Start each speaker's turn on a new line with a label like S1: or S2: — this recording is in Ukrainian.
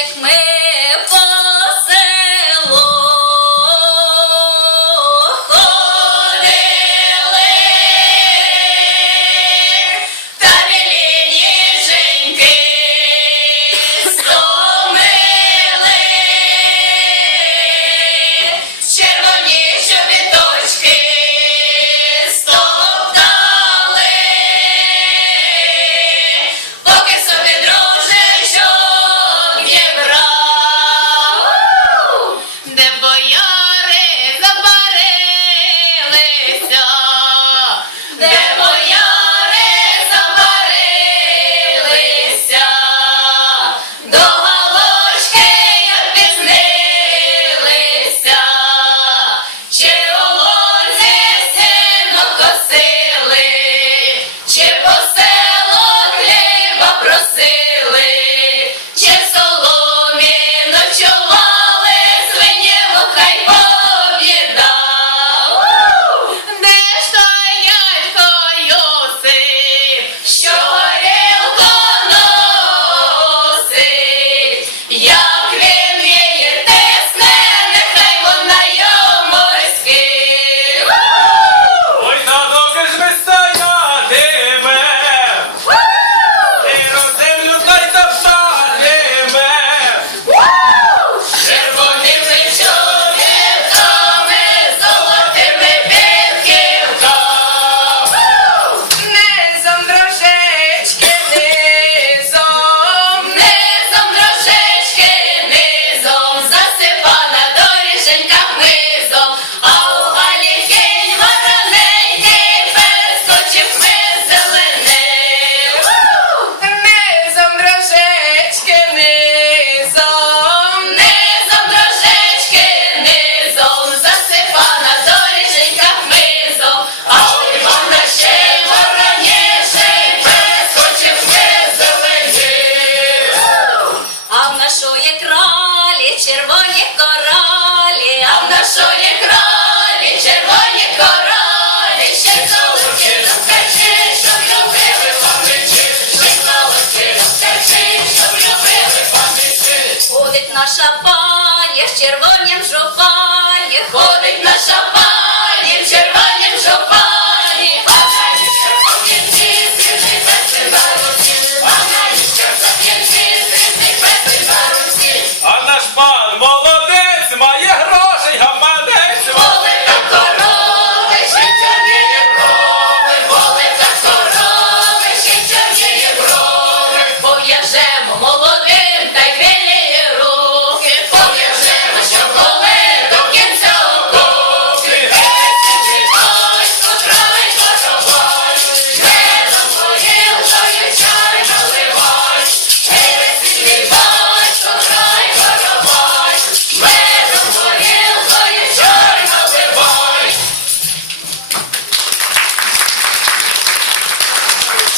S1: make me. молитися. червоні королі, а в нашої крові червоні королі, ще колоті розкажи, щоб любили пам'яті, ще колоті розкажи, щоб любили пам'яті. Будить наша пані в червонім жопа.